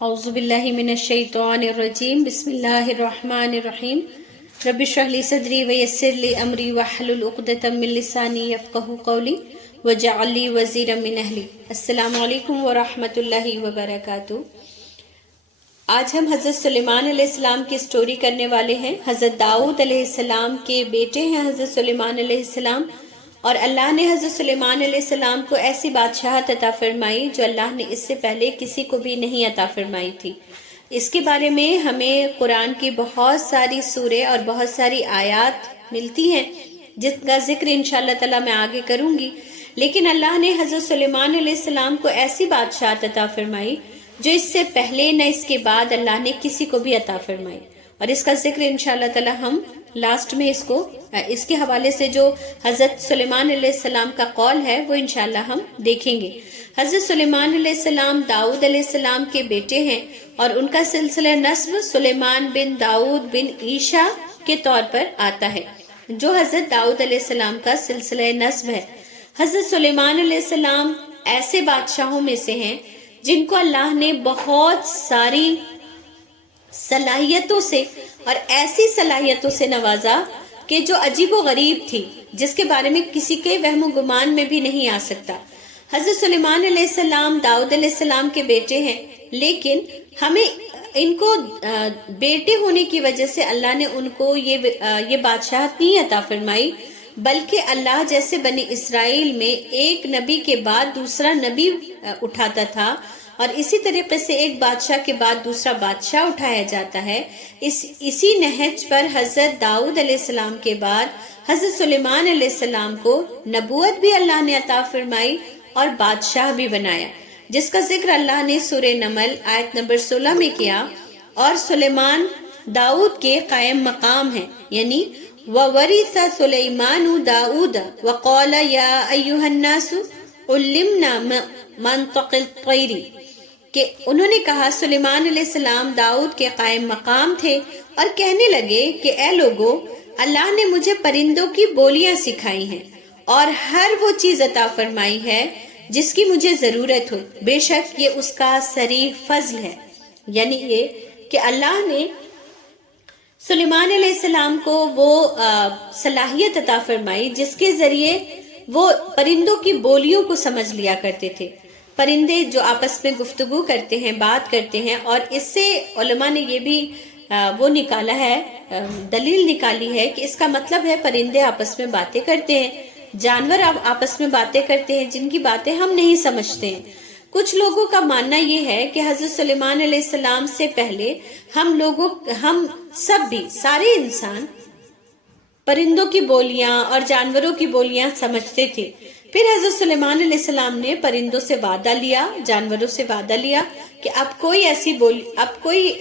اعوذ باللہ من الشیطان الرجیم بسم اللہ الرحمن الرحیم رب اشرح لی صدری ویسر لی امری واحلل عقدۃ من لسانی یفقہوا قولی واجعل لی وزیرا من اہلی۔ السلام علیکم ورحمۃ اللہ وبرکاتہ۔ آج ہم حضرت سلیمان علیہ السلام کی سٹوری کرنے والے ہیں۔ حضرت داؤد علیہ السلام کے بیٹے ہیں حضرت سلیمان علیہ السلام، اور اللہ نے حضرت سلیمان علیہ السلام کو ایسی بادشاہت عطا فرمائی جو اللہ نے اس سے پہلے کسی کو بھی نہیں عطا فرمائی تھی۔ اس کے بارے میں ہمیں قرآن کی بہت ساری سورے اور بہت ساری آیات ملتی ہیں جس کا ذکر انشاءاللہ تعالی میں آگے کروں گی، لیکن اللہ نے حضرت سلیمان علیہ السلام کو ایسی بادشاہت عطا فرمائی جو اس سے پہلے نہ اس کے بعد اللہ نے کسی کو بھی عطا فرمائی، اور اس کا ذکر انشاءاللہ تعالی ہم لاسٹ میں اس کے حوالے سے جو حضرت سلیمان علیہ السلام کا قول ہے وہ انشاءاللہ ہم دیکھیں گے۔ حضرت سلیمان علیہ السلام داؤد علیہ السلام کے بیٹے ہیں، اور ان کا سلسلہ نسب سلیمان بن داؤد بن عیشا کے طور پر آتا ہے، جو حضرت داؤد علیہ السلام کا سلسلہ نسب ہے۔ حضرت سلیمان علیہ السلام ایسے بادشاہوں میں سے ہیں جن کو اللہ نے بہت ساری صلاحیتوں سے اور ایسی صلاحیتوں سے نوازا کہ جو عجیب و غریب تھی، جس کے بارے میں کسی کے وہم و گمان میں بھی نہیں آ سکتا۔ حضرت سلیمان علیہ السلام داؤد علیہ السلام کے بیٹے ہیں، لیکن ہمیں ان کو بیٹے ہونے کی وجہ سے اللہ نے ان کو یہ بادشاہت نہیں عطا فرمائی، بلکہ اللہ جیسے بنی اسرائیل میں ایک نبی کے بعد دوسرا نبی اٹھاتا تھا، اور اسی طریقے سے ایک بادشاہ کے بعد دوسرا بادشاہ اٹھایا جاتا ہے، اسی نہج پر حضرت داؤد علیہ السلام کے بعد حضرت سلیمان علیہ السلام کو نبوت بھی اللہ نے عطا فرمائی اور بادشاہ بھی بنایا، جس کا ذکر اللہ نے سورہ نمل آیت نمبر 16 میں کیا۔ اور سلیمان داؤد کے قائم مقام ہیں، یعنی وَوَرِثَ سُلَيْمَانُ دَاؤُدَ وَقَالَ يَا أَيُّهَا النَّاسُ عُلِّمْنَا مَنطِقَ الطَّيْرِ، کہ انہوں نے کہا سلیمان علیہ السلام داؤد کے قائم مقام تھے اور کہنے لگے کہ اے لوگو، اللہ نے مجھے پرندوں کی بولیاں سکھائی ہیں اور ہر وہ چیز عطا فرمائی ہے جس کی مجھے ضرورت ہو، بے شک یہ اس کا صریح فضل ہے۔ یعنی یہ کہ اللہ نے سلیمان علیہ السلام کو وہ صلاحیت عطا فرمائی جس کے ذریعے وہ پرندوں کی بولیوں کو سمجھ لیا کرتے تھے۔ پرندے جو آپس میں گفتگو کرتے ہیں، بات کرتے ہیں، اور اس سے علماء نے یہ بھی وہ نکالا ہے، دلیل نکالی ہے کہ اس کا مطلب ہے پرندے آپس میں باتیں کرتے ہیں، جانور آپس میں باتیں کرتے ہیں جن کی باتیں ہم نہیں سمجھتے ہیں۔ کچھ لوگوں کا ماننا یہ ہے کہ حضرت سلیمان علیہ السلام سے پہلے ہم سب بھی سارے انسان پرندوں کی بولیاں اور جانوروں کی بولیاں سمجھتے تھے۔ پھر حضرت سلیمان علیہ السلام نے پرندوں سے وعدہ لیا، جانوروں سے وعدہ لیا کہ اب کوئی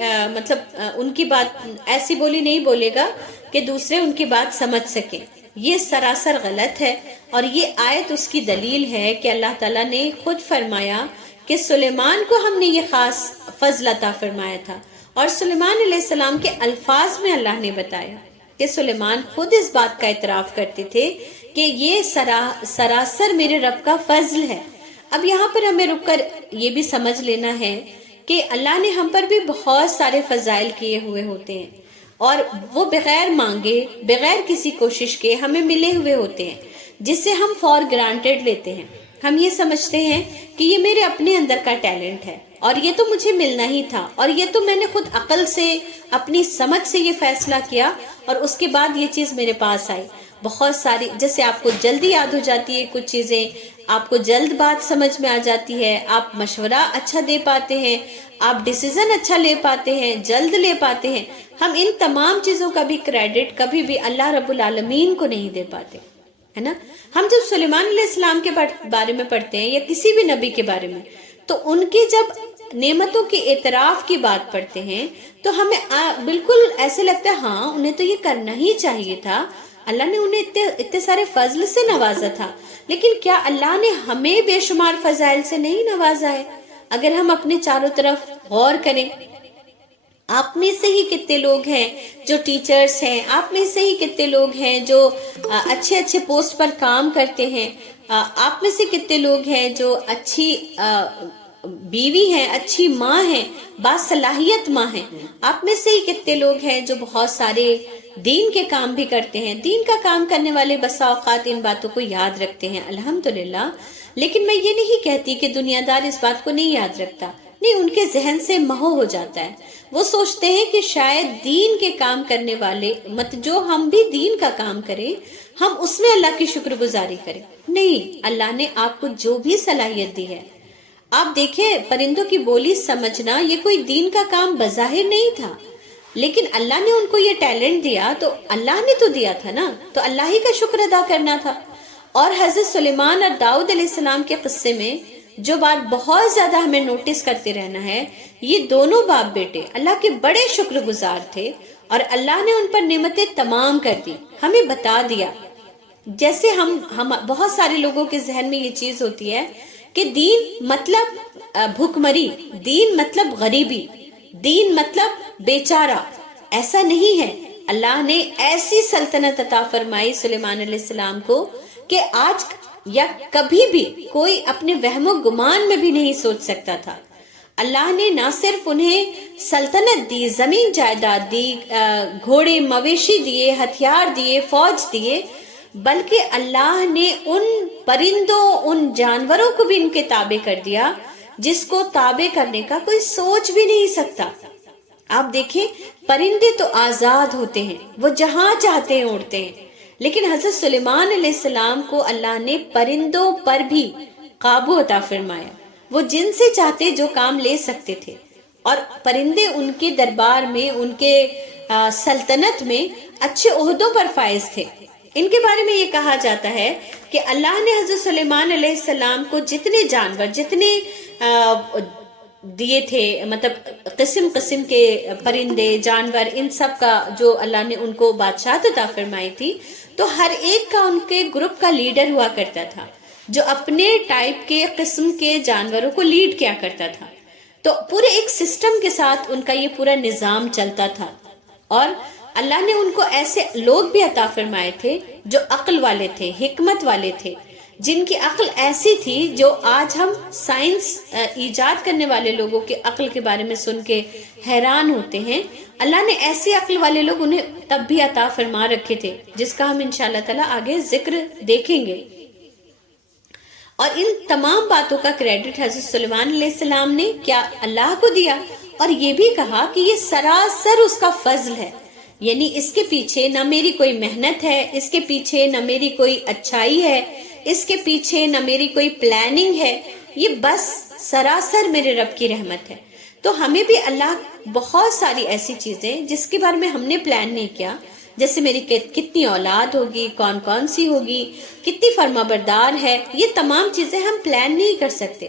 ان کی بات ایسی بولی نہیں بولے گا کہ دوسرے ان کی بات سمجھ سکیں۔ یہ سراسر غلط ہے، اور یہ آیت اس کی دلیل ہے کہ اللہ تعالیٰ نے خود فرمایا کہ سلیمان کو ہم نے یہ خاص فضل عطا فرمایا تھا، اور سلیمان علیہ السلام کے الفاظ میں اللہ نے بتایا کہ سلیمان خود اس بات کا اعتراف کرتے تھے کہ یہ سراسر میرے رب کا فضل ہے۔ اب یہاں پر ہمیں رک کر یہ بھی سمجھ لینا ہے کہ اللہ نے ہم پر بھی بہت سارے فضائل کیے ہوئے ہوتے ہیں، اور وہ بغیر مانگے، بغیر کسی کوشش کے ہمیں ملے ہوئے ہوتے ہیں، جس سے ہم فار گرانٹیڈ لیتے ہیں۔ ہم یہ سمجھتے ہیں کہ یہ میرے اپنے اندر کا ٹیلنٹ ہے، اور یہ تو مجھے ملنا ہی تھا، اور یہ تو میں نے خود عقل سے اپنی سمجھ سے یہ فیصلہ کیا، اور اس کے بعد یہ چیز میرے پاس آئی۔ بہت ساری، جیسے آپ کو جلدی یاد ہو جاتی ہے کچھ چیزیں، آپ کو جلد بات سمجھ میں آ جاتی ہے، آپ مشورہ اچھا دے پاتے ہیں، آپ ڈیسیزن اچھا لے پاتے ہیں، جلد لے پاتے ہیں۔ ہم ان تمام چیزوں کا بھی کریڈٹ کبھی بھی اللہ رب العالمین کو نہیں دے پاتے، ہے نا۔ ہم جب سلیمان علیہ السلام کے بارے میں پڑھتے ہیں یا کسی بھی نبی کے بارے میں، تو ان کی جب نعمتوں کے اعتراف کی بات پڑھتے ہیں تو ہمیں بالکل ایسے لگتا ہے ہاں انہیں تو یہ کرنا ہی چاہیے تھا، اللہ نے انہیں اتنے سارے فضل سے نوازا تھا، لیکن کیا اللہ نے ہمیں بے شمار فضائل سے نہیں نوازا ہے؟ اگر ہم اپنے چاروں طرف غور کریں، آپ میں سے ہی کتنے لوگ ہیں جو ٹیچرز ہیں، آپ میں سے ہی کتنے لوگ ہیں جو اچھے پوسٹ پر کام کرتے ہیں، آپ میں سے کتنے لوگ ہیں جو اچھی بیوی ہیں، اچھی ماں ہیں، باصلاحیت ماں ہیں. آپ میں سے ہی کتنے لوگ ہیں جو بہت سارے دین کے کام بھی کرتے ہیں. دین کا کام کرنے والے بسا اوقات ان باتوں کو یاد رکھتے ہیں، الحمدللہ. لیکن میں یہ نہیں کہتی کہ دنیا دار اس بات کو نہیں یاد رکھتا، نہیں، ان کے ذہن سے محو ہو جاتا ہے. وہ سوچتے ہیں کہ شاید دین کے کام کرنے والے جو ہم بھی دین کا کام کریں، ہم اس میں اللہ کی شکر گزاری کریں. نہیں، اللہ نے آپ کو جو بھی صلاحیت دی ہے، آپ دیکھیں پرندوں کی بولی سمجھنا یہ کوئی دین کا کام بظاہر نہیں تھا، لیکن اللہ نے ان کو یہ ٹیلنٹ دیا تو اللہ نے تو دیا تھا نا، تو اللہ ہی کا شکر ادا کرنا تھا. اور حضرت سلیمان اور داؤد علیہ السلام کے قصے میں جو بات بہت زیادہ ہمیں نوٹس کرتے رہنا ہے، یہ دونوں باپ بیٹے اللہ کے بڑے شکر گزار تھے اور اللہ نے ان پر نعمتیں تمام کر دی. ہمیں بتا دیا، جیسے ہم بہت سارے لوگوں کے ذہن میں یہ چیز ہوتی ہے کہ دین مطلب بھوکمری، دین مطلب غریبی، دین مطلب بیچارہ. ایسا نہیں ہے. اللہ نے ایسی سلطنت عطا فرمائی سلیمان علیہ السلام کو کہ آج یا کبھی بھی کوئی اپنے وہم و گمان میں بھی نہیں سوچ سکتا تھا. اللہ نے نہ صرف انہیں سلطنت دی، زمین جائیداد دی، گھوڑے مویشی دیے، ہتھیار دیے، فوج دیے، بلکہ اللہ نے ان پرندوں، ان جانوروں کو بھی ان کے تابع کر دیا جس کو تابع کرنے کا کوئی سوچ بھی نہیں سکتا. آپ دیکھیں پرندے تو آزاد ہوتے ہیں، وہ جہاں چاہتے ہیں اڑتے ہیں، لیکن حضرت سلیمان علیہ السلام کو اللہ نے پرندوں پر بھی قابو عطا فرمایا. وہ جن سے چاہتے جو کام لے سکتے تھے، اور پرندے ان کے دربار میں، ان کے سلطنت میں اچھے عہدوں پر فائز تھے. ان کے بارے میں یہ کہا جاتا ہے کہ اللہ نے حضرت سلیمان علیہ السلام کو جتنے جانور، جتنے دیے تھے، مطلب قسم قسم کے پرندے، جانور، ان سب کا جو اللہ نے ان کو بادشاہت عطا فرمائی تھی، تو ہر ایک کا ان کے گروپ کا لیڈر ہوا کرتا تھا جو اپنے ٹائپ کے قسم کے جانوروں کو لیڈ کیا کرتا تھا. تو پورے ایک سسٹم کے ساتھ ان کا یہ پورا نظام چلتا تھا. اور اللہ نے ان کو ایسے لوگ بھی عطا فرمائے تھے جو عقل والے تھے، حکمت والے تھے، جن کی عقل ایسی تھی جو آج ہم سائنس ایجاد کرنے والے لوگوں کے عقل کے بارے میں سن کے حیران ہوتے ہیں. اللہ نے ایسے عقل والے لوگ انہیں تب بھی عطا فرما رکھے تھے، جس کا ہم انشاءاللہ تعالی آگے ذکر دیکھیں گے. اور ان تمام باتوں کا کریڈٹ حضرت سلیمان علیہ السلام نے کیا اللہ کو دیا، اور یہ بھی کہا کہ یہ سراسر اس کا فضل ہے. یعنی اس کے پیچھے نہ میری کوئی محنت ہے، اس کے پیچھے نہ میری کوئی اچھائی ہے، اس کے پیچھے نہ میری کوئی پلاننگ ہے، یہ بس سراسر میرے رب کی رحمت ہے. تو ہمیں بھی اللہ بہت ساری ایسی چیزیں جس کے بارے میں ہم نے پلان نہیں کیا، جیسے میری کتنی اولاد ہوگی، کون کون سی ہوگی، کتنی فرما بردار ہے، یہ تمام چیزیں ہم پلان نہیں کر سکتے.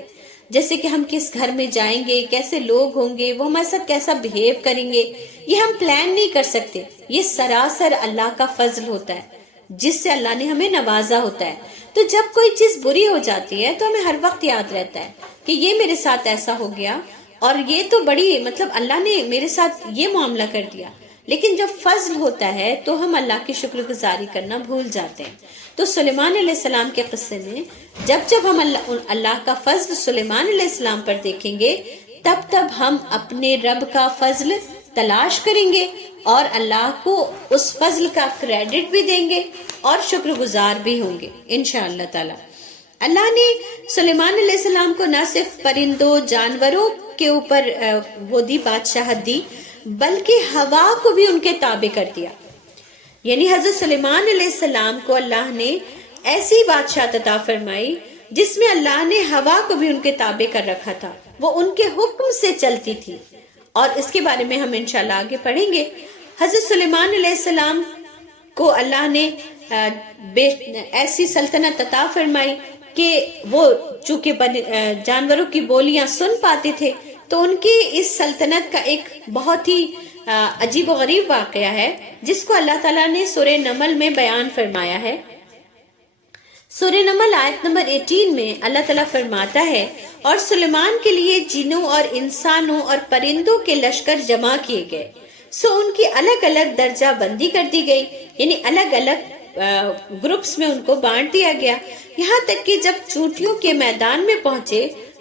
جیسے کہ ہم کس گھر میں جائیں گے، کیسے لوگ ہوں گے، وہ ہمارے ساتھ کیسا بہیو کریں گے، یہ ہم پلان نہیں کر سکتے. یہ سراسر اللہ کا فضل ہوتا ہے جس سے اللہ نے ہمیں نوازا ہوتا ہے. تو جب کوئی چیز بری ہو جاتی ہے تو ہمیں ہر وقت یاد رہتا ہے کہ یہ میرے ساتھ ایسا ہو گیا، اور یہ تو بڑی مطلب اللہ نے میرے ساتھ یہ معاملہ کر دیا. لیکن جب فضل ہوتا ہے تو ہم اللہ کی شکر گزاری کرنا بھول جاتے ہیں. تو سلیمان علیہ السلام کے قصے میں جب ہم اللہ کا فضل سلیمان علیہ السلام پر دیکھیں گے، تب ہم اپنے رب کا فضل تلاش کریں گے اور اللہ کو اس فضل کا کریڈٹ بھی دیں گے اور شکر گزار بھی ہوں گے انشاءاللہ تعالی. اللہ نے سلیمان علیہ السلام کو نہ صرف پرندوں، جانوروں کے اوپر وہ دی بادشاہت دی، بلکہ ہوا کو بھی ان کے تابع کر دیا. یعنی حضرت سلیمان علیہ السلام کو اللہ نے ایسی بادشاہت عطا فرمائی جس میں اللہ نے ہوا کو بھی ان کے تابع کر رکھا تھا، وہ ان کے حکم سے چلتی تھی، اور اس کے بارے میں ہم انشاءاللہ آگے پڑھیں گے. حضرت سلیمان علیہ السلام کو اللہ نے ایسی سلطنت عطا فرمائی کہ وہ چونکہ جانوروں کی بولیاں سن پاتے تھے، تو ان کی اس سلطنت کا ایک بہت ہی عجیب و غریب واقعہ ہے جس کو اللہ تعالیٰ نے سورہ نمل میں بیان فرمایا ہے. سورہ نمل آیت نمبر 18 میں اللہ تعالیٰ فرماتا ہے، اور سلیمان کے لیے جنوں اور انسانوں اور پرندوں کے لشکر جمع کیے گئے، سو ان کی الگ الگ درجہ بندی کر دی گئی، یعنی الگ الگ گروپس میں ان کو بانٹ دیا گیا. یہاں تک کہ جب چونٹیوں کے میدان میں پہنچے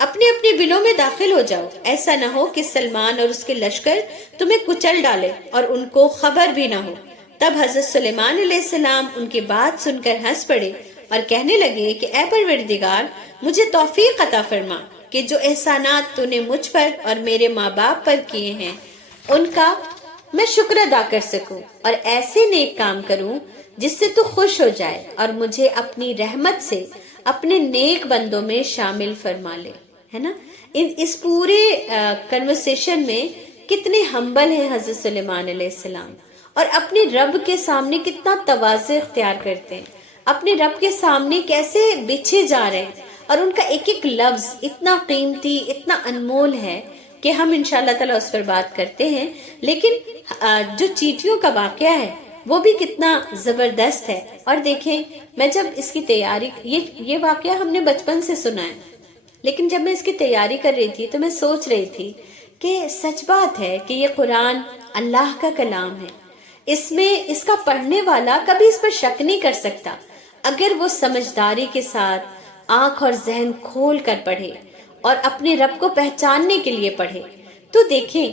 اپنے اپنے بلوں میں داخل ہو جاؤ, ایسا نہ ہو کہ سلمان اور اس کے لشکر تمہیں کچل ڈالے اور ان کو خبر بھی نہ ہو. تب حضرت سلیمان علیہ السلام ان کی بات سن کر ہنس پڑے اور کہنے لگے کہ اے پروردگار مجھے توفیق عطا فرما کہ جو احسانات تو نے مجھ پر اور میرے ماں باپ پر کیے ہیں ان کا میں شکر ادا کر سکوں اور ایسے نیک کام کروں جس سے تو خوش ہو جائے اور مجھے اپنی رحمت سے اپنے نیک بندوں میں شامل فرما لے. ہے نا, اس پورے کنورسیشن میں کتنے ہمبل ہیں حضرت سلیمان علیہ السلام اور اپنے رب کے سامنے کتنا تواضع اختیار کرتے ہیں, اپنے رب کے سامنے کیسے بچھے جا رہے ہیں اور ان کا ایک ایک لفظ اتنا قیمتی اتنا انمول ہے کہ ہم انشاءاللہ تعالی اس پر بات کرتے ہیں. لیکن جو چیٹیوں کا واقعہ ہے وہ بھی کتنا زبردست ہے. اور دیکھیں میں جب اس کی تیاری یہ واقعہ ہم نے بچپن سے سنا ہے, لیکن جب میں اس کی تیاری کر رہی تھی تو میں سوچ رہی تھی کہ سچ بات ہے کہ یہ قرآن اللہ کا کلام ہے. اس میں اس کا پڑھنے والا کبھی اس پر شک نہیں کر سکتا اگر وہ سمجھداری کے ساتھ آنکھ اور ذہن کھول کر پڑھے اور اپنے رب کو پہچاننے کے لیے پڑھے. تو دیکھیں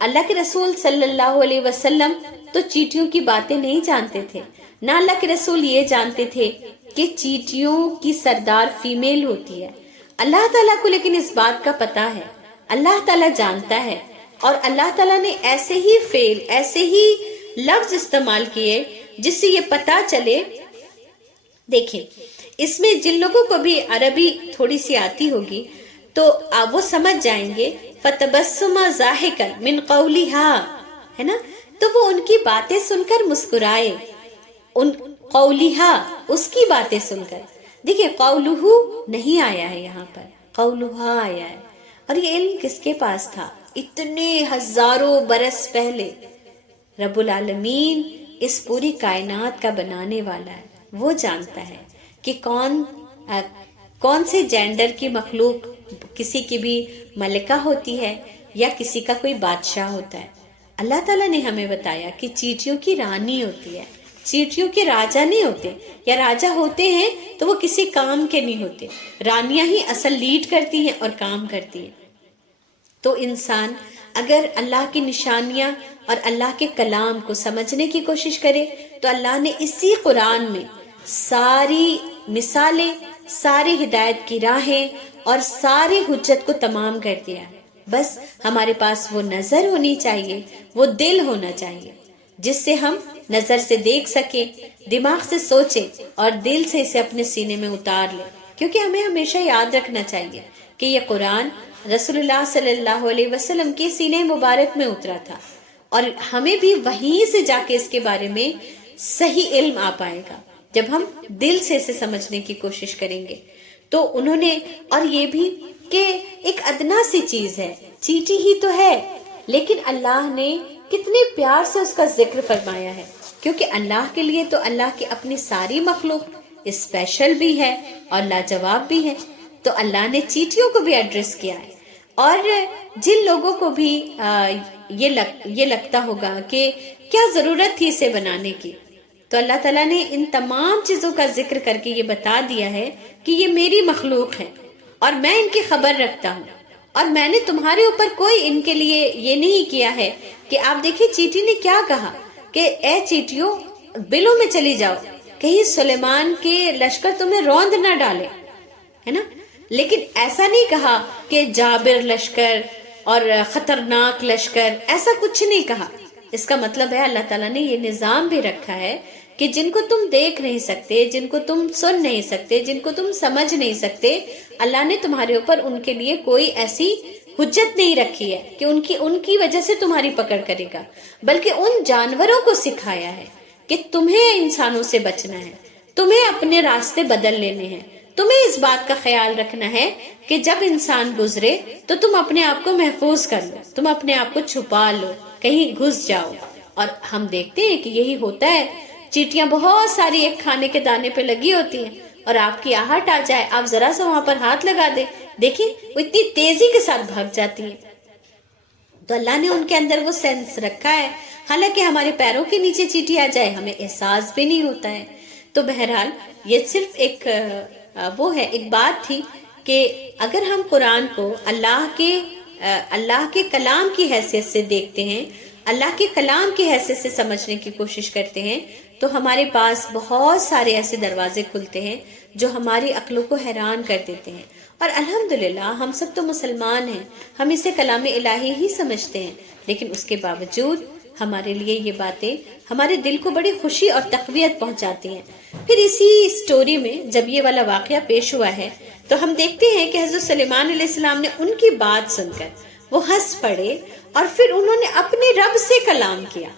اللہ کے رسول صلی اللہ علیہ وسلم تو چیٹیوں کی باتیں نہیں جانتے تھے, نہ اللہ کے رسول یہ جانتے تھے کہ چیٹیوں کی سردار فیمیل ہوتی ہے. اللہ تعالیٰ کو لیکن اس بات کا پتہ ہے, اللہ تعالیٰ جانتا ہے اور اللہ تعالیٰ نے ایسے ہی فعل ایسے ہی لفظ استعمال کیے جس سے یہ پتہ چلے. دیکھیں اس میں جن لوگوں کو بھی عربی تھوڑی سی آتی ہوگی تو وہ سمجھ جائیں گے فتبسم ضاحکا من قولها, ہے نا, تو وہ ان کی باتیں سن کر مسکرائے, ان قولہا اس کی باتیں سن کر. دیکھیں قولہ نہیں آیا ہے یہاں پر, قولہا آیا ہے. اور یہ علم کس کے پاس تھا؟ اتنے ہزاروں برس پہلے رب العالمین اس پوری کائنات کا بنانے والا ہے, وہ جانتا ہے کہ کون سے جینڈر کی مخلوق کسی کی بھی ملکہ ہوتی ہے یا کسی کا کوئی بادشاہ ہوتا ہے. اللہ تعالیٰ نے ہمیں بتایا کہ چیٹیوں کی رانی ہوتی ہے, چیٹیوں کے راجہ نہیں ہوتے, یا راجہ ہوتے ہیں تو وہ کسی کام کے نہیں ہوتے, رانیاں ہی اصل لیڈ کرتی ہیں اور کام کرتی ہیں. تو انسان اگر اللہ کی نشانیاں اور اللہ کے کلام کو سمجھنے کی کوشش کرے تو اللہ نے اسی قرآن میں ساری مثالیں, ساری ہدایت کی راہیں اور ساری حجت کو تمام کر دیا ہے. بس ہمارے پاس وہ نظر ہونی چاہیے, وہ دل ہونا چاہیے جس سے ہم نظر سے دیکھ سکیں, دماغ سے سوچیں اور دل سے اسے اپنے سینے میں اتار لیں. کیونکہ ہمیں ہمیشہ یاد رکھنا چاہیے کہ یہ قرآن رسول اللہ صلی اللہ علیہ وسلم کے سینے مبارک میں اترا تھا اور ہمیں بھی وہیں سے جا کے اس کے بارے میں صحیح علم آ پائے گا جب ہم دل سے اسے سمجھنے کی کوشش کریں گے. تو انہوں نے, اور یہ بھی کہ ایک ادنا سی چیز ہے, چیٹی ہی تو ہے, لیکن اللہ نے کتنے پیار سے اس کا ذکر فرمایا ہے, کیونکہ اللہ کے لیے تو اللہ کی اپنی ساری مخلوق اسپیشل بھی ہے اور لاجواب بھی ہے. تو اللہ نے چیٹیوں کو بھی ایڈریس کیا ہے. اور جن لوگوں کو بھی یہ لگتا ہوگا کہ کیا ضرورت تھی اسے بنانے کی, تو اللہ تعالیٰ نے ان تمام چیزوں کا ذکر کر کے یہ بتا دیا ہے کہ یہ میری مخلوق ہے اور میں ان کی خبر رکھتا ہوں, اور میں نے تمہارے اوپر کوئی ان کے لیے یہ نہیں کیا ہے کہ آپ دیکھیں چیٹی نے کیا کہا کہ اے چیٹیوں بلوں میں چلی جاؤ, کہیں سلیمان کے لشکر تمہیں روند نہ ڈالے, ہے نا. لیکن ایسا نہیں کہا کہ جابر لشکر اور خطرناک لشکر, ایسا کچھ نہیں کہا. اس کا مطلب ہے اللہ تعالیٰ نے یہ نظام بھی رکھا ہے کہ جن کو تم دیکھ نہیں سکتے, جن کو تم سن نہیں سکتے, جن کو تم سمجھ نہیں سکتے, اللہ نے تمہارے اوپر ان کے لیے کوئی ایسی حجت نہیں رکھی ہے کہ ان کی وجہ سے تمہاری پکڑ کرے گا, بلکہ ان جانوروں کو سکھایا ہے کہ تمہیں انسانوں سے بچنا ہے, تمہیں اپنے راستے بدل لینے ہیں, تمہیں اس بات کا خیال رکھنا ہے کہ جب انسان گزرے تو تم اپنے آپ کو محفوظ کر لو, تم اپنے آپ کو چھپا لو, کہیں گھس جاؤ. اور ہم دیکھتے ہیں کہ یہی ہوتا ہے, چیٹیاں بہت ساری ایک کھانے کے دانے پہ لگی ہوتی ہیں اور آپ کی آہٹ آ جائے, آپ ذرا سا وہاں پر ہاتھ لگا دیں, دیکھیں وہ اتنی تیزی کے ساتھ بھاگ جاتی ہیں. تو اللہ نے ان کے اندر وہ سینس رکھا ہے, حالانکہ ہمارے پیروں کے نیچے چیٹی آ جائے ہمیں احساس بھی نہیں ہوتا ہے. تو بہرحال یہ صرف ایک وہ ہے، ایک بات تھی کہ اگر ہم قرآن کو اللہ کے کلام کی حیثیت سے دیکھتے ہیں، اللہ کے کلام کی حیثیت سے سمجھنے کی کوشش کرتے ہیں، تو ہمارے پاس بہت سارے ایسے دروازے کھلتے ہیں جو ہماری عقلوں کو حیران کر دیتے ہیں۔ اور الحمدللہ ہم سب تو مسلمان ہیں، ہم اسے کلام الہی ہی سمجھتے ہیں، لیکن اس کے باوجود ہمارے لیے یہ باتیں ہمارے دل کو بڑی خوشی اور تقویت پہنچاتی ہیں۔ پھر اسی سٹوری میں جب یہ والا واقعہ پیش ہوا ہے تو ہم دیکھتے ہیں کہ حضرت سلیمان علیہ السلام نے ان کی بات سن کر وہ ہنس پڑے اور پھر انہوں نے اپنے رب سے کلام کیا،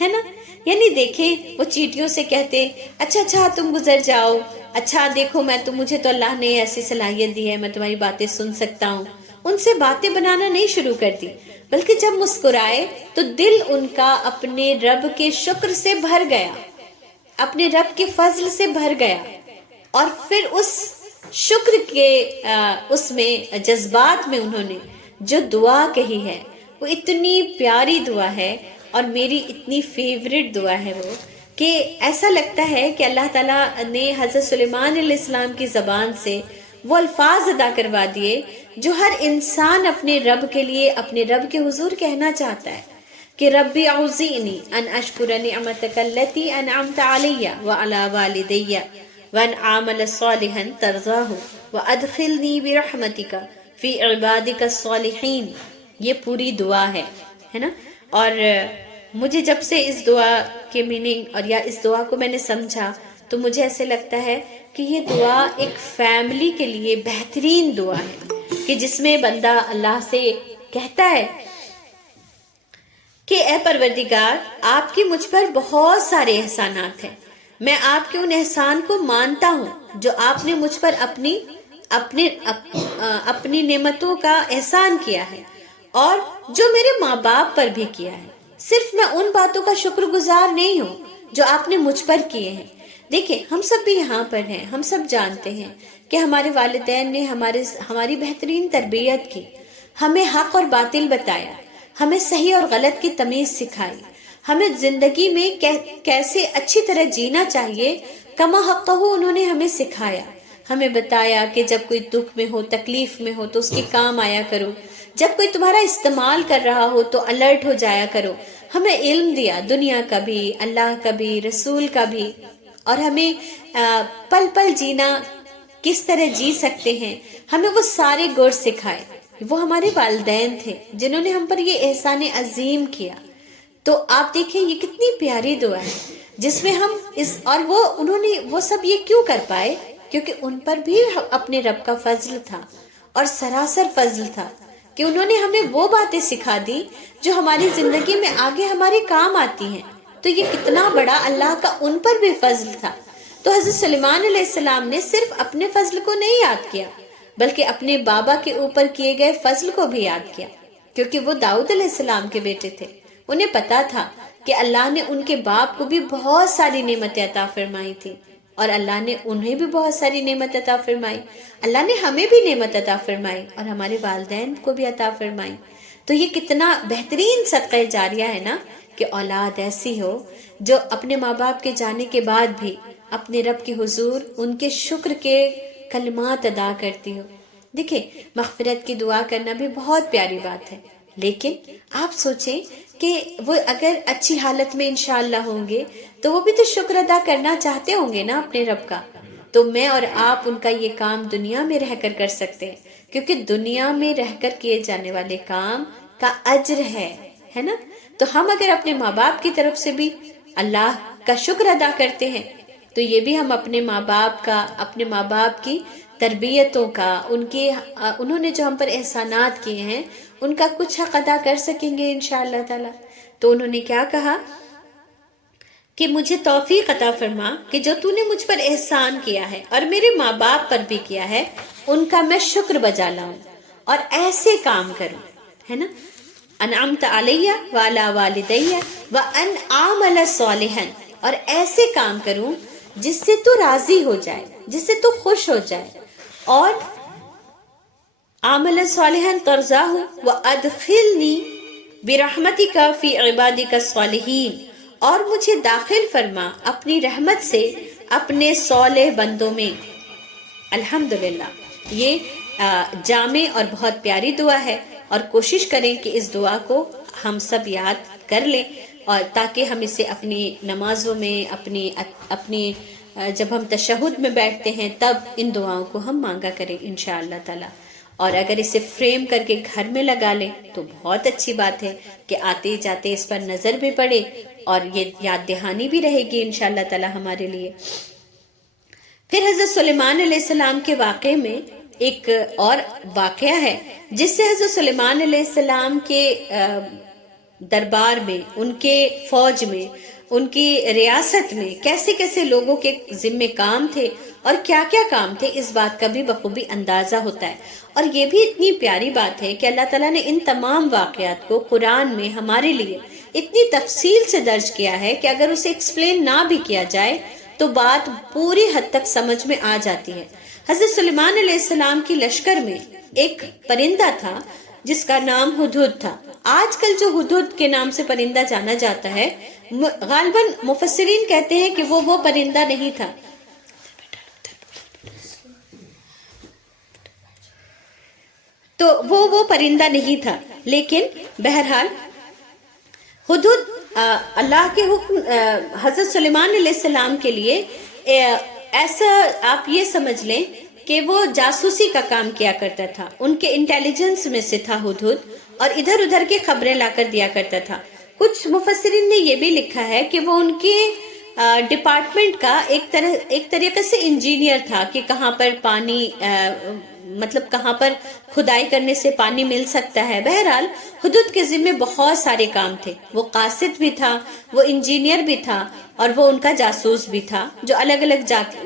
ہے نا۔ یعنی دیکھیں، وہ چیٹیوں سے کہتے اچھا تم گزر جاؤ، اچھا دیکھو مجھے تو اللہ نے ایسی صلاحیت دی ہے، میں تمہاری باتیں سن سکتا ہوں۔ ان سے باتیں بنانا نہیں شروع کر دی، بلکہ جب مسکرائے تو دل ان کا اپنے رب کے شکر سے بھر گیا، اپنے رب کے فضل سے بھر گیا، اور پھر اس شکر کے اس میں جذبات میں انہوں نے جو دعا کہی ہے وہ اتنی پیاری دعا ہے اور میری اتنی فیورٹ دعا ہے وہ، کہ ایسا لگتا ہے کہ اللہ تعالیٰ نے حضرت سلیمان علیہ السلام کی زبان سے وہ الفاظ ادا کروا دیے جو ہر انسان اپنے رب کے لیے اپنے رب کے حضور کہنا چاہتا ہے کہ ربی اوزعنی ان اشکر نعمتک التی انعمت علی وعلی والدی وان اعمل صالحا ترضاہ وادخلنی برحمتک فی عبادک الصالحین۔ یہ پوری دعا ہے نا۔ اور مجھے جب سے اس دعا کے میننگ اور یا اس دعا کو میں نے سمجھا تو مجھے ایسے لگتا ہے کہ یہ دعا ایک فیملی کے لیے بہترین دعا ہے، کہ جس میں بندہ اللہ سے کہتا ہے کہ اے پروردگار، آپ کے مجھ پر بہت سارے احسانات ہیں، میں آپ کے ان احسان کو مانتا ہوں جو آپ نے مجھ پر اپنی نعمتوں کا احسان کیا ہے اور جو میرے ماں باپ پر بھی کیا ہے۔ صرف میں ان باتوں کا شکر گزار نہیں ہوں جو آپ نے مجھ پر کیے ہیں۔ دیکھیں، ہم سب بھی یہاں پر ہیں، ہم سب جانتے ہیں کہ ہمارے والدین نے ہماری بہترین تربیت کی، ہمیں حق اور باطل بتایا، ہمیں صحیح اور غلط کی تمیز سکھائی، ہمیں زندگی میں کیسے اچھی طرح جینا چاہیے کما حقہ انہوں نے ہمیں سکھایا، ہمیں بتایا کہ جب کوئی دکھ میں ہو، تکلیف میں ہو تو اس کے کام آیا کرو، جب کوئی تمہارا استعمال کر رہا ہو تو الرٹ ہو جایا کرو۔ ہمیں علم دیا، دنیا کا بھی، اللہ کا بھی، رسول کا بھی، اور ہمیں پل پل جینا کس طرح جی سکتے ہیں، ہمیں وہ سارے گر سکھائے۔ وہ ہمارے والدین تھے جنہوں نے ہم پر یہ احسان عظیم کیا۔ تو آپ دیکھیں یہ کتنی پیاری دعا ہے جس میں ہم اور انہوں نے وہ سب یہ کیوں کر پائے؟ کیونکہ ان پر بھی اپنے رب کا فضل تھا اور سراسر فضل تھا کہ انہوں نے ہمیں وہ باتیں سکھا دی جو ہماری زندگی میں آگے ہمارے کام آتی ہیں۔ تو یہ کتنا بڑا اللہ کا ان پر بھی فضل تھا۔ تو حضرت سلیمان علیہ السلام نے صرف اپنے فضل کو نہیں یاد کیا بلکہ اپنے بابا کے اوپر کیے گئے فضل کو بھی یاد کیا، کیونکہ وہ داؤد علیہ السلام کے بیٹے تھے۔ انہیں پتا تھا کہ اللہ نے ان کے باپ کو بھی بہت ساری نعمتیں عطا فرمائی تھی اور اللہ نے انہیں بھی بہت ساری نعمت عطا فرمائی، اللہ نے ہمیں بھی نعمت عطا فرمائی اور ہمارے والدین کو بھی عطا فرمائی۔ تو یہ کتنا بہترین صدقہ جاریہ ہے نا کہ اولاد ایسی ہو جو اپنے ماں باپ کے جانے کے بعد بھی اپنے رب کے حضور ان کے شکر کے کلمات ادا کرتی ہو۔ دیکھیں، مغفرت کی دعا کرنا بھی بہت پیاری بات ہے، لیکن آپ سوچیں کہ وہ اگر اچھی حالت میں انشاءاللہ ہوں گے تو وہ بھی تو شکر ادا کرنا چاہتے ہوں گے نا اپنے رب کا۔ تو میں اور آپ ان کا یہ کام دنیا میں رہ کر سکتے ہیں، کیونکہ دنیا میں رہ کر کیے جانے والے کام کا اجر ہے نا۔ تو ہم اگر اپنے ماں باپ کی طرف سے بھی اللہ کا شکر ادا کرتے ہیں تو یہ بھی ہم اپنے ماں باپ کی تربیتوں کا، انہوں نے جو ہم پر احسانات کیے ہیں ان کا کچھ حق ادا کر سکیں گے انشاءاللہ تعالی۔ تو انہوں نے کیا کہا کہ مجھے توفیق عطا فرما کہ جو تو نے مجھ پر احسان کیا ہے اور میرے ماں باپ پر بھی کیا ہے ان کا میں شکر بجا لاؤں اور ایسے کام کروں، ہے نا۔ انعمت علیہ وعلی والدی وان اعمل صالحا، اور ایسے کام کروں جس سے تو راضی ہو جائے، جس سے تو خوش ہو جائے، اور عمل صالحا ترضاہ وادخلنی برحمتک فی عبادک الصالحین، اور مجھے داخل فرما اپنی رحمت سے اپنے صالح بندوں میں، الحمدللہ یہ جامع اور بہت پیاری دعا ہے، اور کوشش کریں کہ اس دعا کو ہم سب یاد کر لیں، اور تاکہ ہم اسے اپنی نمازوں میں، اپنی جب ہم تشہد میں بیٹھتے ہیں تب ان دعاؤں کو ہم مانگا کریں انشاءاللہ تعالی۔ اور اگر اسے فریم کر کے گھر میں لگا لیں تو بہت اچھی بات ہے کہ آتے جاتے اس پر نظر بھی پڑے، اور یہ یاد دہانی بھی رہے گی انشاءاللہ تعالی ہمارے لیے۔ پھر حضرت سلیمان علیہ السلام کے واقعے میں ایک اور واقعہ ہے جس سے حضرت سلیمان علیہ السلام کے دربار میں، ان کے فوج میں، ان کی ریاست میں کیسے کیسے لوگوں کے ذمہ کام تھے اور کیا کیا کام تھے، اس بات کا بھی بخوبی اندازہ ہوتا ہے۔ اور یہ بھی اتنی پیاری بات ہے کہ اللہ تعالیٰ نے ان تمام واقعات کو قرآن میں ہمارے لیے اتنی تفصیل سے درج کیا ہے کہ اگر اسے ایکسپلین نہ بھی کیا جائے تو بات پوری حد تک سمجھ میں آ جاتی ہے۔ حضرت سلیمان علیہ السلام کی لشکر میں ایک پرندہ تھا جس کا نام ہدہد تھا۔ آج کل جو ہدہد کے نام سے پرندہ جانا جاتا ہے، غالباً مفسرین کہتے ہیں کہ وہ پرندہ نہیں تھا۔ تو وہ پرندہ نہیں تھا، لیکن بہرحال ہدہد اللہ کے حکم حضرت سلیمان علیہ السلام کے لیے ایسا آپ یہ سمجھ لیں کہ وہ جاسوسی کا کام کیا کرتا تھا، ان کے انٹیلیجنس میں سے تھا ہدہد، اور ادھر ادھر کی خبریں لا کر دیا کرتا تھا۔ کچھ مفسرین نے یہ بھی لکھا ہے کہ وہ ان کے ڈپارٹمنٹ کا ایک طریقے سے انجینئر تھا کہ کہاں پر پانی مطلب کہاں پر کھدائی کرنے سے پانی مل سکتا ہے۔ بہرحال ہدہد کے ذمہ بہت سارے کام تھے، وہ قاصد بھی تھا، وہ انجینئر بھی تھا، اور وہ ان کا جاسوس بھی تھا جو الگ الگ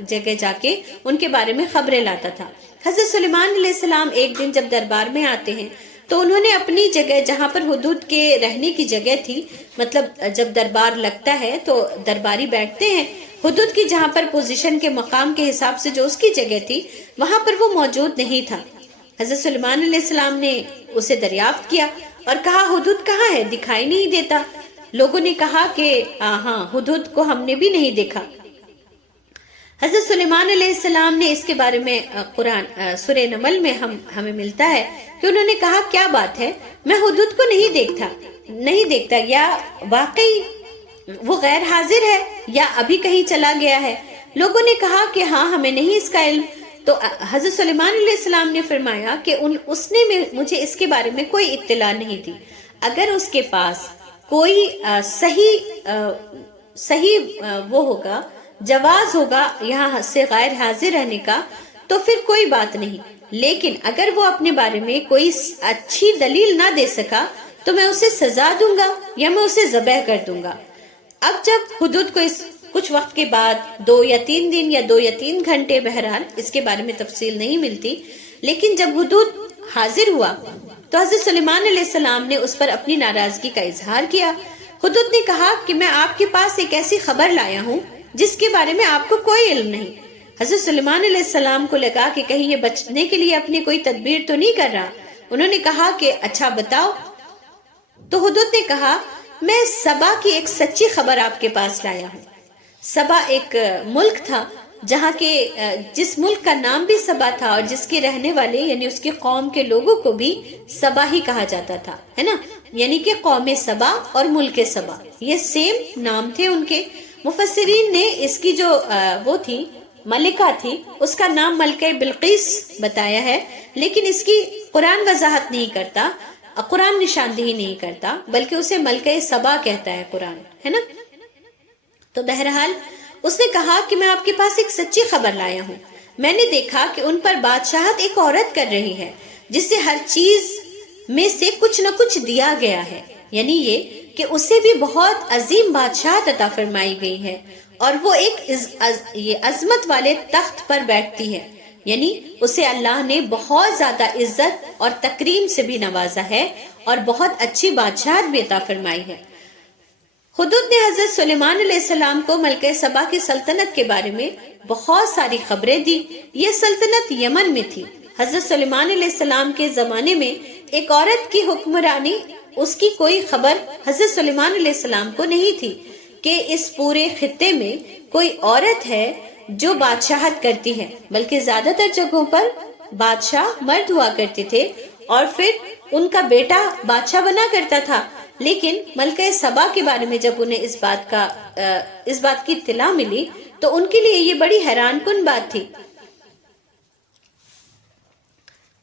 جگہ جا کے ان کے بارے میں خبریں لاتا تھا۔ حضرت سلیمان علیہ السلام ایک دن جب دربار میں آتے ہیں تو انہوں نے اپنی جگہ جہاں پر ہدہد کے رہنے کی جگہ تھی، مطلب جب دربار لگتا ہے تو درباری بیٹھتے ہیں، ہدہد کی جہاں پر پوزیشن کے مقام کے حساب سے جو اس کی جگہ تھی وہاں پر وہ موجود نہیں تھا۔ حضرت سلیمان علیہ السلام نے اسے دریافت کیا اور کہا ہدہد کہاں ہے، دکھائی نہیں دیتا۔ لوگوں نے کہا کہ ہاں ہدہد کو ہم نے بھی نہیں دیکھا۔ حضرت سلیمان علیہ السلام نے اس کے بارے میں قرآن سورہ نمل میں ہمیں ملتا ہے کہ انہوں نے کہا کیا بات ہے، میں ہدہد کو نہیں دیکھتا، یا واقعی وہ غیر حاضر ہے یا ابھی کہیں چلا گیا ہے۔ لوگوں نے کہا کہ ہاں ہمیں نہیں اس کا علم۔ تو حضرت سلیمان علیہ السلام نے فرمایا کہ اس نے مجھے اس کے بارے میں کوئی اطلاع نہیں دی۔ اگر اس کے پاس کوئی صحیح وہ ہوگا، جواز ہوگا یہاں سے غیر حاضر رہنے کا تو پھر کوئی بات نہیں، لیکن اگر وہ اپنے بارے میں کوئی اچھی دلیل نہ دے سکا تو میں اسے سزا دوں گا یا میں اسے ذبح کر دوں گا۔ اب جب ہدہد کو کچھ وقت کے بعد 2 یا 3 دن یا 2 یا 3 گھنٹے، بہرحال اس کے بارے میں تفصیل نہیں ملتی، لیکن جب ہدہد حاضر ہوا تو حضرت سلیمان علیہ السلام نے اس پر اپنی ناراضگی کا اظہار کیا۔ ہدہد نے کہا کہ میں آپ کے پاس ایک ایسی خبر لایا ہوں جس کے بارے میں آپ کو کوئی علم نہیں۔ حضرت سلیمان علیہ السلام کو لگا کہ کہیں یہ بچنے کے لیے اپنی کوئی تدبیر تو نہیں کر رہا۔ انہوں نے کہا کہ اچھا بتاؤ۔ تو ہدہد نے کہا میں سبا کی ایک سچی خبر آپ کے پاس لایا ہوں۔ سبا ایک ملک تھا جہاں کے جس ملک کا نام بھی سبا تھا اور جس کے رہنے والے یعنی اس کی قوم کے لوگوں کو بھی سبا ہی کہا جاتا تھا، ہے نا، یعنی کہ قوم سبا اور ملک سبا یہ سیم نام تھے ان کے۔ مفسرین نے اس کی جو وہ تھی ملکہ تھی اس کا نام ملکہ بلقیس بتایا ہے، لیکن اس کی قرآن وضاحت نہیں کرتا، قرآن نشاندہی نہیں کرتا، بلکہ اسے ملکہ سبا کہتا ہے قرآن، ہے نا۔ تو بہرحال اس نے کہا کہ میں آپ کے پاس ایک سچی خبر لایا ہوں۔ میں نے دیکھا کہ ان پر بادشاہت ایک عورت کر رہی ہے جس سے ہر چیز میں سے کچھ نہ کچھ دیا گیا ہے، یعنی یہ کہ اسے بھی بہت عظیم بادشاہت عطا فرمائی گئی ہے اور وہ ایک عظمت والے تخت پر بیٹھتی ہے، یعنی اسے اللہ نے بہت زیادہ عزت اور تکریم سے بھی نوازا ہے اور بہت اچھی بادشاہت بھی عطا فرمائی ہے۔ ہدہد نے حضرت سلیمان علیہ السلام کو ملکہ سبا کی سلطنت کے بارے میں بہت ساری خبریں دی۔ یہ سلطنت یمن میں تھی۔ حضرت سلیمان علیہ السلام کے زمانے میں ایک عورت کی حکمرانی، اس کی کوئی خبر حضرت سلیمان علیہ السلام کو نہیں تھی کہ اس پورے خطے میں کوئی عورت ہے جو بادشاہت کرتی ہے، بلکہ زیادہ تر جگہوں پر بادشاہ مرد ہوا کرتے تھے اور پھر ان کا بیٹا بادشاہ بنا کرتا تھا۔ لیکن ملکہ سبا کے بارے میں جب انہیں اس بات کی اطلاع ملی تو ان کے لیے یہ بڑی حیران کن بات تھی۔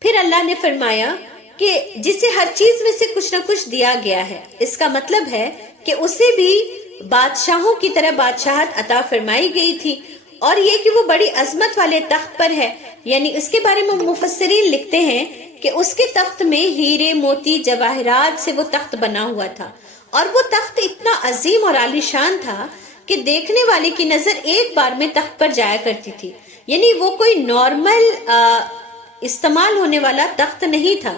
پھر اللہ نے فرمایا کہ جسے ہر چیز میں سے کچھ نہ کچھ دیا گیا ہے، اس کا مطلب ہے کہ اسے بھی بادشاہوں کی طرح بادشاہت عطا فرمائی گئی تھی، اور یہ کہ وہ بڑی عظمت والے تخت پر ہے۔ یعنی اس کے بارے میں مفسرین لکھتے ہیں کہ اس کے تخت میں ہیرے موتی جواہرات سے وہ تخت بنا ہوا تھا، اور وہ تخت اتنا عظیم اور عالیشان تھا کہ دیکھنے والے کی نظر ایک بار میں تخت پر جایا کرتی تھی۔ یعنی وہ کوئی نارمل استعمال ہونے والا تخت نہیں تھا،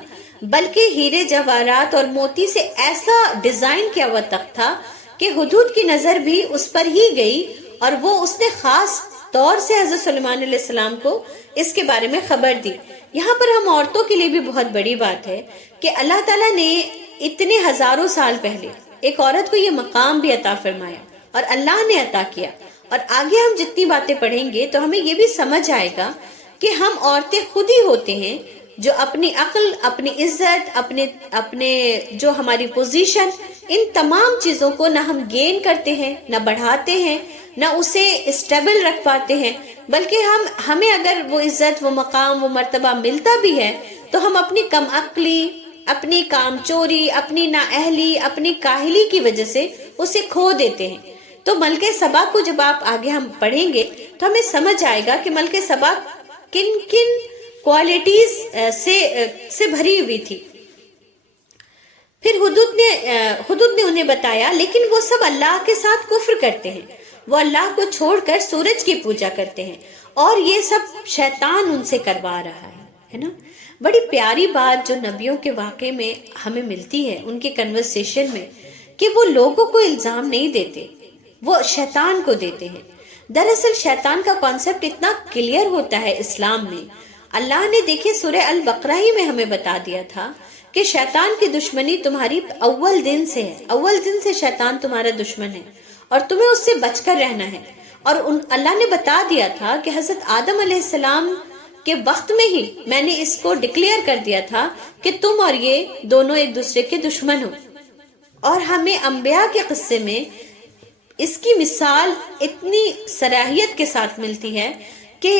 بلکہ ہیرے جواہرات اور موتی سے ایسا ڈیزائن کیا ہوا تخت تھا کہ ہدہد کی نظر بھی اس پر ہی گئی، اور وہ اس نے خاص طور سے حضرت سلیمان علیہ السلام کو اس کے بارے میں خبر دی۔ یہاں پر ہم عورتوں کے لیے بھی بہت بڑی بات ہے کہ اللہ تعالیٰ نے اتنے ہزاروں سال پہلے ایک عورت کو یہ مقام بھی عطا فرمایا، اور اللہ نے عطا کیا۔ اور آگے ہم جتنی باتیں پڑھیں گے تو ہمیں یہ بھی سمجھ آئے گا کہ ہم عورتیں خود ہی ہوتے ہیں جو اپنی عقل، اپنی عزت، اپنے جو ہماری پوزیشن، ان تمام چیزوں کو نہ ہم گین کرتے ہیں، نہ بڑھاتے ہیں، نہ اسے اسٹیبل رکھ پاتے ہیں، بلکہ ہمیں اگر وہ عزت، وہ مقام، وہ مرتبہ ملتا بھی ہے تو ہم اپنی کم عقلی، اپنی کام چوری، اپنی نااہلی، اپنی کاہلی کی وجہ سے اسے کھو دیتے ہیں۔ تو ملکہ سبا کو جب آپ آگے ہم پڑھیں گے تو ہمیں سمجھ آئے گا کہ ملکہ سبا کن کن کوالٹیز سے بھری ہوئی تھی۔ پھر ہدہد نے انہیں بتایا، لیکن وہ سب اللہ کے ساتھ کفر کرتے ہیں، وہ اللہ کو چھوڑ کر سورج کی پوجا کرتے ہیں، اور یہ سب شیطان ان سے کروا رہا ہے نا۔ بڑی پیاری بات جو نبیوں کے واقعے میں ہمیں ملتی ہے ان کے کنورسیشن میں، کہ وہ لوگوں کو الزام نہیں دیتے، وہ شیطان کو دیتے ہیں۔ دراصل شیطان کا کانسیپٹ اتنا کلیئر ہوتا ہے اسلام میں۔ اللہ نے دیکھیں سورہ البقرہ ہی میں ہمیں بتا دیا تھا کہ شیطان کی دشمنی تمہاری اول دن سے ہے، اول دن سے شیطان تمہارا دشمن ہے، اور تمہیں اس سے بچ کر رہنا ہے۔ اور اللہ نے بتا دیا تھا کہ حضرت آدم علیہ السلام کے وقت میں ہی میں نے اس کو ڈکلیئر کر دیا تھا کہ تم اور یہ دونوں ایک دوسرے کے دشمن ہو۔ اور ہمیں انبیاء کے قصے میں اس کی مثال اتنی صراحت کے ساتھ ملتی ہے کہ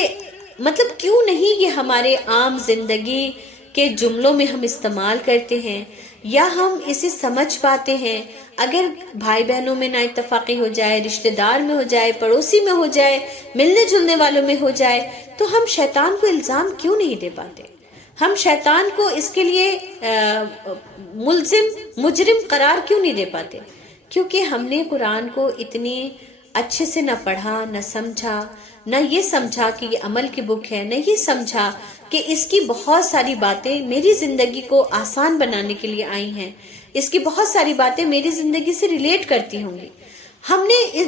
مطلب کیوں نہیں یہ ہمارے عام زندگی کے جملوں میں ہم استعمال کرتے ہیں، یا ہم اسے سمجھ پاتے ہیں۔ اگر بھائی بہنوں میں نا اتفاقی ہو جائے، رشتہ دار میں ہو جائے، پڑوسی میں ہو جائے، ملنے جلنے والوں میں ہو جائے، تو ہم شیطان کو الزام کیوں نہیں دے پاتے؟ ہم شیطان کو اس کے لیے مجرم قرار کیوں نہیں دے پاتے؟ کیونکہ ہم نے قرآن کو اتنی اچھے سے نہ پڑھا، نہ سمجھا، نہ یہ سمجھا کہ یہ عمل کی بک ہے، نہ یہ سمجھا کہ اس کی بہت ساری باتیں میری زندگی کو آسان بنانے کے لیے آئی ہیں، اس کی بہت ساری باتیں میری زندگی سے ریلیٹ کرتی ہوں گی۔ ہم نے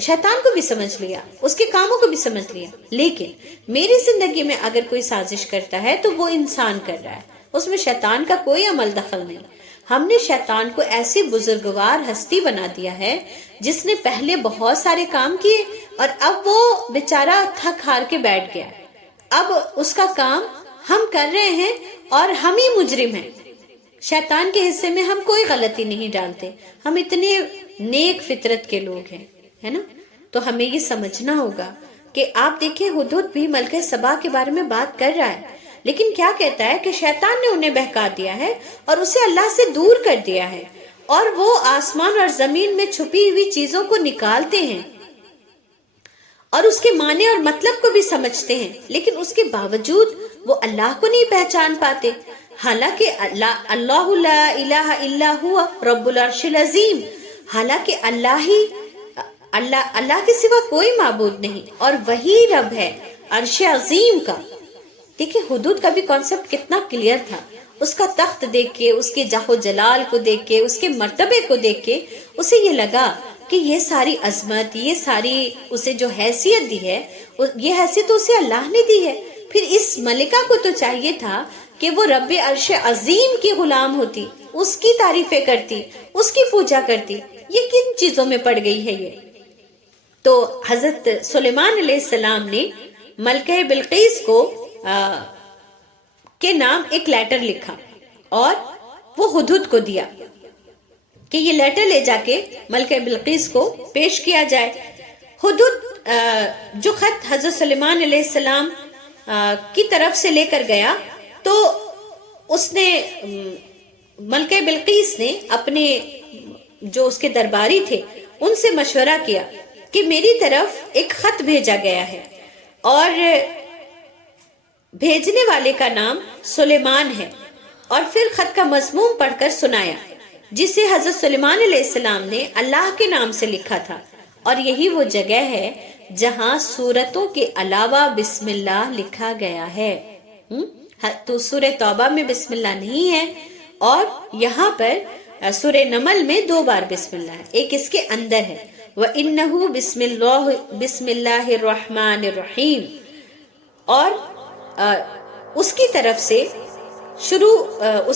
شیطان کو بھی سمجھ لیا، اس کے کاموں کو بھی سمجھ لیا، لیکن میری زندگی میں اگر کوئی سازش کرتا ہے تو وہ انسان کر رہا ہے، اس میں شیطان کا کوئی عمل دخل نہیں۔ ہم نے شیطان کو ایسی بزرگوار ہستی بنا دیا ہے جس نے پہلے بہت سارے کام کیے، اور اب وہ بیچارہ تھک ہار کے بیٹھ گیا، اب اس کا کام ہم کر رہے ہیں اور ہم ہی مجرم ہیں۔ شیطان کے حصے میں ہم کوئی غلطی نہیں ڈالتے، ہم اتنے نیک فطرت کے لوگ ہیں، ہے نا۔ تو ہمیں یہ سمجھنا ہوگا کہ آپ دیکھیں ہدہد بھی ملکہ سبا کے بارے میں بات کر رہا ہے، لیکن کیا کہتا ہے کہ شیطان نے انہیں بہکا دیا ہے اور اسے اللہ سے دور کر دیا ہے، اور وہ آسمان اور زمین میں چھپی ہوئی چیزوں کو نکالتے ہیں اور اس کے معنی اور مطلب کو بھی سمجھتے ہیں، لیکن اس کے باوجود وہ اللہ کو نہیں پہچان پاتے، حالانکہ اللہ لا الہ الا ہوا رب العرش العظیم، حالانکہ اللہ کے سوا کوئی معبود نہیں، اور وہی رب ہے عرش عظیم کا۔ دیکھیں ہدہد کا بھی کانسیپٹ کتنا کلیئر تھا، اس کا تخت دیکھ کے، اس کے جاہ و جلال کو دیکھ کے، اس کے مرتبے کو دیکھ کے اسے یہ لگا کہ یہ ساری عظمت، یہ ساری اسے جو حیثیت دی ہے، یہ حیثیت اسے اللہ نے دی ہے۔ پھر اس ملکہ کو تو چاہیے تھا کہ وہ رب عرش عظیم کی غلام ہوتی، اس کی تعریفیں کرتی، اس کی پوجا کرتی۔ یہ کن چیزوں میں پڑ گئی ہے یہ؟ تو حضرت سلیمان علیہ السلام نے ملکہ بلقیس کو کے نام ایک لیٹر لکھا اور وہ ہدہد کو دیا کہ یہ لیٹر لے جا کے ملکہ بلقیس کو پیش کیا جائے۔ ہدہد جو خط حضرت سلیمان علیہ السلام کی طرف سے لے کر گیا تو اس نے ملکہ بلقیس نے اپنے جو اس کے درباری تھے ان سے مشورہ کیا کہ میری طرف ایک خط بھیجا گیا ہے اور بھیجنے والے کا نام سلیمان ہے، اور پھر خط کا مضمون پڑھ کر سنایا جسے حضرت سلیمان علیہ السلام نے اللہ کے نام سے لکھا تھا، اور یہی وہ جگہ ہے جہاں سورتوں کے علاوہ بسم اللہ لکھا گیا ہے۔ تو سورہ توبہ میں بسم اللہ نہیں ہے، اور یہاں پر سورہ نمل میں 2 بار بسم اللہ ہے، ایک اس کے اندر ہے وَإِنَّهُ بسم اللہ الرحمن الرحیم، اور اس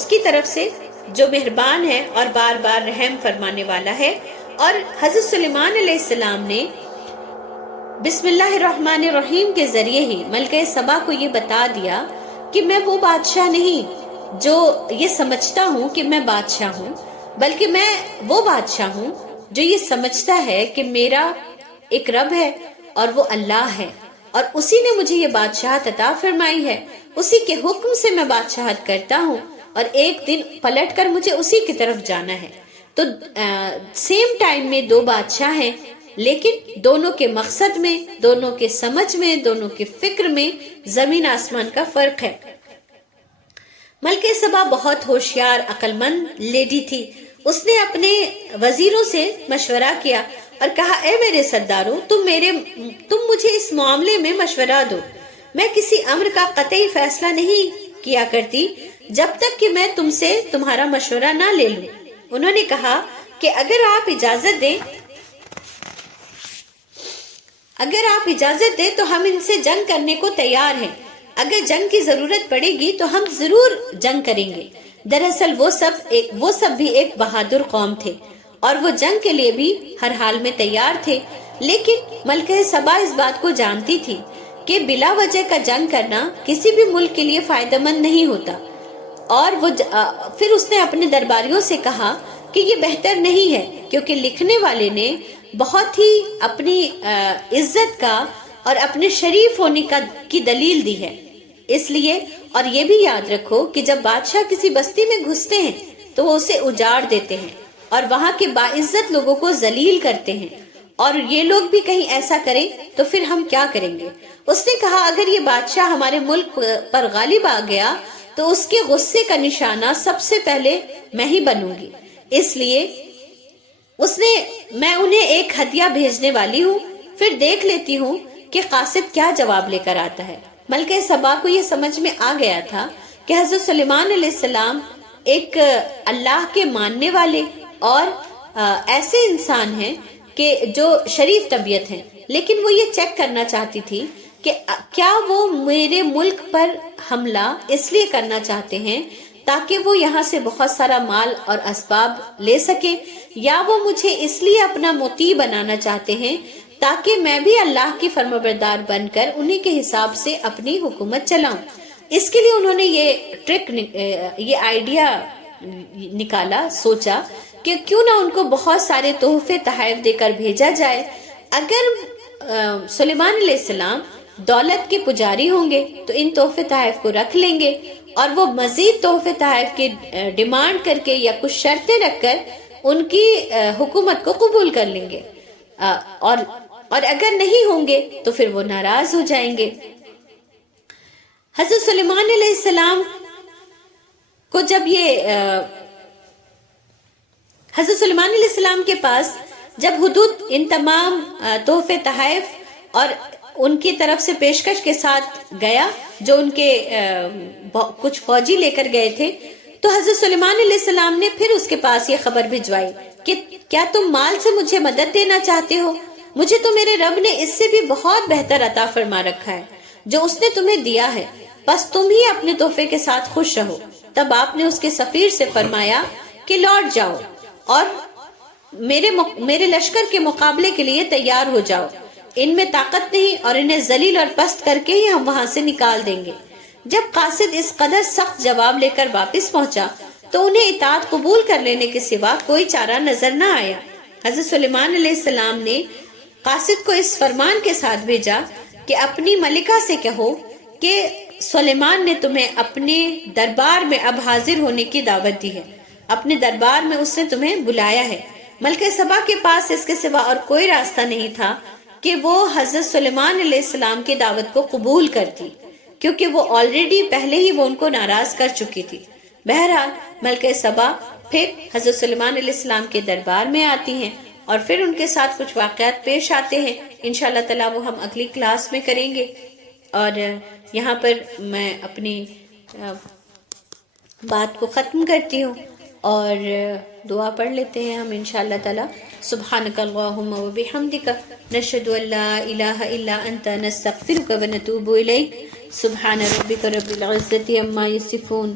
کی طرف سے جو مہربان ہے اور بار بار رحم فرمانے والا ہے۔ اور حضرت سلیمان علیہ السلام نے بسم اللہ الرحمن الرحیم کے ذریعے ہی ملکہ سبا کو یہ بتا دیا کہ میں وہ بادشاہ نہیں جو یہ سمجھتا ہوں کہ میں بادشاہ ہوں، بلکہ میں وہ بادشاہ ہوں جو یہ سمجھتا ہے کہ میرا ایک رب ہے اور وہ اللہ ہے، اور اسی نے مجھے یہ بادشاہت عطا فرمائی ہے، اسی کے حکم سے میں بادشاہت کرتا ہوں، اور ایک دن پلٹ کر مجھے اسی کی طرف جانا ہے۔ تو سیم ٹائم میں 2 بادشاہ ہیں، لیکن دونوں کے مقصد میں، دونوں کے سمجھ میں، دونوں کے فکر میں زمین آسمان کا فرق ہے۔ ملکہ سبا بہت ہوشیار عقل مند لیڈی تھی، اس نے اپنے وزیروں سے مشورہ کیا اور کہا اے میرے سرداروں، تم مجھے اس معاملے میں مشورہ دو، میں کسی امر کا قطعی فیصلہ نہیں کیا کرتی جب تک کہ میں تم سے تمہارا مشورہ نہ لے لوں۔ انہوں نے کہا کہ اگر آپ اجازت دیں تو ہم ان سے جنگ کرنے کو تیار ہیں، اگر جنگ کی ضرورت پڑے گی تو ہم ضرور جنگ کریں گے۔ دراصل وہ سب بھی ایک بہادر قوم تھے اور وہ جنگ کے لیے بھی ہر حال میں تیار تھے، لیکن ملکہ سبا اس بات کو جانتی تھی کہ بلا وجہ کا جنگ کرنا کسی بھی ملک کے لیے فائدہ مند نہیں ہوتا، اور پھر اس نے اپنے درباریوں سے کہا کہ یہ بہتر نہیں ہے، کیونکہ لکھنے والے نے بہت ہی اپنی عزت کا اور اپنے شریف ہونے کی دلیل دی ہے، اس لیے اور یہ بھی یاد رکھو کہ جب بادشاہ کسی بستی میں گھستے ہیں تو وہ اسے اجاڑ دیتے ہیں اور وہاں کے باعزت لوگوں کو ذلیل کرتے ہیں، اور یہ لوگ بھی کہیں ایسا کریں تو پھر ہم کیا کریں گے؟ اس نے کہا اگر یہ بادشاہ ہمارے ملک پر غالب آ گیا تو اس کے غصے کا نشانہ سب سے پہلے میں ہی بنوں گی، اس لیے میں انہیں ایک ہدیہ بھیجنے والی ہوں، پھر دیکھ لیتی ہوں کہ قاصد کیا جواب لے کر آتا ہے۔ ملکہ سبا کو یہ سمجھ میں آ گیا تھا کہ حضرت سلیمان علیہ السلام ایک اللہ کے ماننے والے اور ایسے انسان ہیں کہ جو شریف طبیعت ہیں، لیکن وہ یہ چیک کرنا چاہتی تھی کہ کیا وہ میرے ملک پر حملہ اس لیے کرنا چاہتے ہیں تاکہ وہ یہاں سے بہت سارا مال اور اسباب لے سکیں، یا وہ مجھے اس لیے اپنا مطیع بنانا چاہتے ہیں تاکہ میں بھی اللہ کی فرمانبردار بن کر انہی کے حساب سے اپنی حکومت چلاؤں۔ اس کے لیے انہوں نے یہ آئیڈیا نکالا، سوچا کہ کیوں نہ ان کو بہت سارے تحفے تحائف دے کر بھیجا جائے۔ اگر سلیمان علیہ السلام دولت کے پجاری ہوں گے تو ان تحفے تحائف کو رکھ لیں گے، اور وہ مزید تحفے تحائف کی ڈیمانڈ کر کے یا کچھ شرطیں رکھ کر ان کی حکومت کو قبول کر لیں گے، اور اگر نہیں ہوں گے تو پھر وہ ناراض ہو جائیں گے۔ حضرت سلیمان علیہ السلام کو حضرت سلیمان علیہ السلام کے پاس جب ہدہد ان تمام تحفے تحائف اور ان کی طرف سے پیشکش کے ساتھ گیا جو ان کے کچھ فوجی لے کر گئے تھے، تو حضرت سلیمان علیہ السلام نے پھر اس کے پاس یہ خبر بھجوائی کہ کیا تم مال سے مجھے مدد دینا چاہتے ہو؟ مجھے تو میرے رب نے اس سے بھی بہت بہتر عطا فرما رکھا ہے جو اس نے تمہیں دیا ہے، بس تم ہی اپنے تحفے کے ساتھ خوش رہو۔ تب آپ نے اس کے سفیر سے فرمایا کہ لوٹ جاؤ میرے لشکر کے مقابلے کے لیے تیار ہو جاؤ، ان میں طاقت نہیں اور انہیں ذلیل اور پست کر کے ہی ہم وہاں سے نکال دیں گے۔ جب قاصد اس قدر سخت جواب لے کر واپس پہنچا تو انہیں اطاعت قبول کر لینے کے سوا کوئی چارہ نظر نہ آیا۔ حضرت سلیمان علیہ السلام نے قاصد کو اس فرمان کے ساتھ بھیجا کہ اپنی ملکہ سے کہو کہ سلیمان نے تمہیں اپنے دربار میں اب حاضر ہونے کی دعوت دی ہے، اپنے دربار میں اس نے تمہیں بلایا ہے۔ ملکہ سبا کے پاس اس کے سوا اور کوئی راستہ نہیں تھا کہ وہ حضرت سلیمان علیہ السلام کی دعوت کو قبول کرتی، کیونکہ وہ آلریڈی پہلے ہی وہ ان کو ناراض کر چکی تھی۔ بہرحال ملکہ سبا پھر حضرت سلیمان علیہ السلام کے دربار میں آتی ہیں اور پھر ان کے ساتھ کچھ واقعات پیش آتے ہیں۔ انشاءاللہ تعالیٰ وہ ہم اگلی کلاس میں کریں گے، اور یہاں پر میں اپنی بات کو ختم کرتی ہوں اور دعا پڑھ لیتے ہیں ہم انشاءاللہ تعالیٰ۔ سبحانک اللہم و بحمدک نشہد ان لا الہ الا انت نستغفرک و نتوب الیک۔ سبحان ربک رب العزت عما یصفون